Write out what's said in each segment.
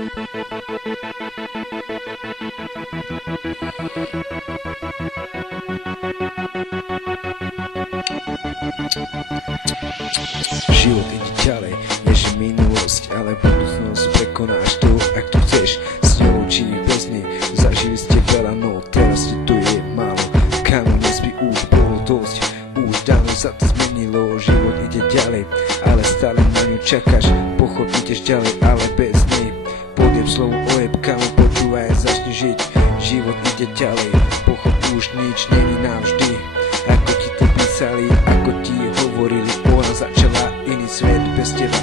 Život ide ďalej, než minulosť, ale budúcnosť prekonáš to, ak to chceš. S ňou či bez nej zažili ste veľa, no teraz ti to je málo. Kámo, nespí, už bolo dosť, už dávno sa to zmenilo. Život ide ďalej, ale stále na ňu čakáš. Pochod ideš ďalej, ale bez nej. Podiem slovo ojeb, kámo, počúvaj, začni žiť. Život ide ďalej, pochod už nič není navždy. Ako ti to písali, ako ti hovorili, ona začala iný svet bez teba.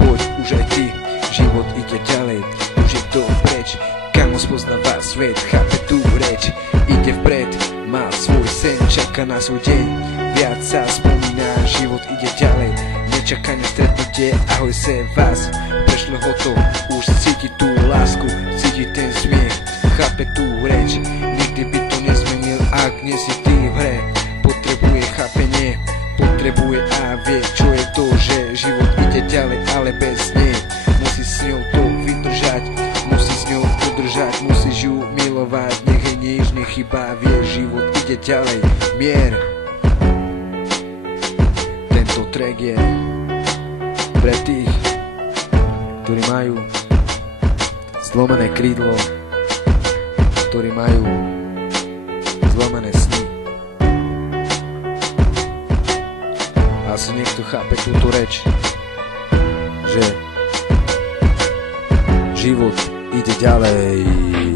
Poď už aj ty, život ide ďalej, už je to preč. Kamo spoznáva svet, chápe tú reč. Ide vpred, má svoj sen, čaká na svoj deň. Viac sa spomína, život ide ďalej. Nečakanie stretnutie, ahoj se vás. Prešlo ho to, už cíti tú lásku, cíti ten smiech, chápe tú reč. Nikdy by to nezmenil, ak nie si ty v hre. Potrebuje chápenie, potrebuje a vie, čo je to, že život ide ďalej, ale bez nej. Musí s ňou to vydržať, musí s ňou udržať, musíš ju milovať, nech jej nič nechybá, vie, život ide ďalej, mier. Tento track je pre tých, ktorí majú zlomené krídlo, ktorí majú zlomené sny. Asi niekto chápe túto reč, že život ide ďalej.